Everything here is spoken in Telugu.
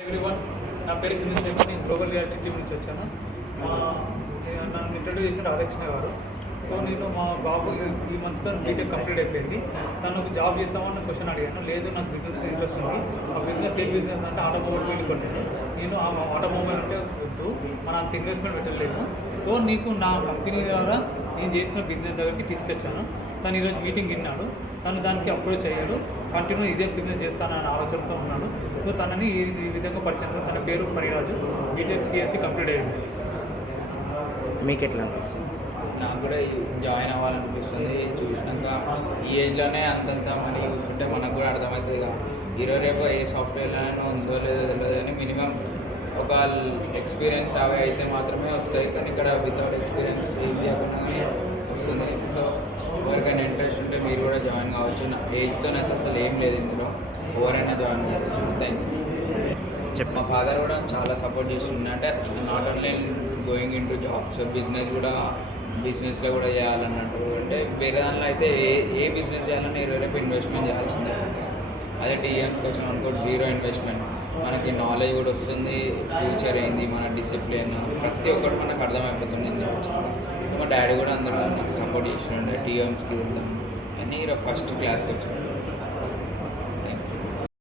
ఎవ్రీవన్, నా పేరు చంద్రశేఖర్. నేను గ్లోబల్ రియాలిటీ టీం నుంచి వచ్చాను. నన్ను ఇంట్రడ్యూస్ చేసిన రాధాకృష్ణ గారు. సో నేను మా బాబు ఈ మంత్తో బీటెక్ కంప్లీట్ అయిపోయింది. తను ఒక జాబ్ చేస్తామని క్వశ్చన్ అడిగాను. లేదు, నాకు బిజినెస్ ఇంట్రెస్ట్ ఉంది. ఆ బిజినెస్ ఏ బిజినెస్ అంటే ఆటోమొబైల్ ఫీల్డ్ కొట్టాను. నేను ఆ ఆటోమొబైల్ అంటే వద్దు, మన అంత ఇన్వెస్ట్మెంట్ పెట్టలేదు. సో నీకు నా కంపెనీ ద్వారా నేను చేసిన బిజినెస్ దగ్గరికి తీసుకొచ్చాను. తను ఈరోజు మీటింగ్ విన్నాడు. తను దానికి అప్రోచ్ అయ్యాడు. కంటిన్యూ ఇదే బిజినెస్ చేస్తానని ఆలోచనతో ఉన్నాడు. సో తనని ఈ విధంగా పరిచయం. తన పేరు పరిరాజు. బీటెక్ సిఎస్సి కంప్లీట్ అయ్యింది. మీకు ఎట్లా అనిపిస్తుంది? నాకు కూడా జాయిన్ అవ్వాలనిపిస్తుంది. చూసినాక ఈ ఏజ్లోనే అంతంత మనీ చూస్తుంటే మనకు కూడా అర్థమవుతుంది. ఈరోజు రేపు ఏ సాఫ్ట్వేర్లోనైనా ఉందో లేదో తెలియదు, కానీ మినిమం ఒక ఎక్స్పీరియన్స్ అవి అయితే మాత్రమే వస్తాయి. కానీ ఇక్కడ వితౌట్ ఎక్స్పీరియన్స్ ఏం చేయకుండా వస్తుంది. సో ఎవరికైనా ఇంట్రెస్ట్ ఉంటే మీరు కూడా జాయిన్ కావచ్చు. నా ఏజ్తోనైతే అసలు ఏం లేదు ఇందులో, ఎవరైనా జాయిన్ కావచ్చు. Thank you. మా ఫాదర్ కూడా చాలా సపోర్ట్ చేస్తుండే. అంటే not only going in to jobs, బిజినెస్లో కూడా చేయాలన్నట్టు. అంటే వేరే దాంట్లో అయితే ఏ బిజినెస్ చేయాలన్నా 20 రేపు ఇన్వెస్ట్మెంట్ చేయాల్సిందే. అదే టీఎంస్కి వచ్చిన అనుకో జీరో ఇన్వెస్ట్మెంట్. మనకి నాలెడ్జ్ కూడా వస్తుంది, ఫ్యూచర్ ఏంది, మన డిసిప్లిన్ ప్రతి ఒక్కటి మనకు అర్థమైపోతుంది ఇందులో వచ్చింది. మా డాడీ కూడా అందరూ నాకు సపోర్ట్ చేస్తుండే టీఎంస్కి వెళ్దాం అని ఫస్ట్ క్లాస్కి వచ్చాను.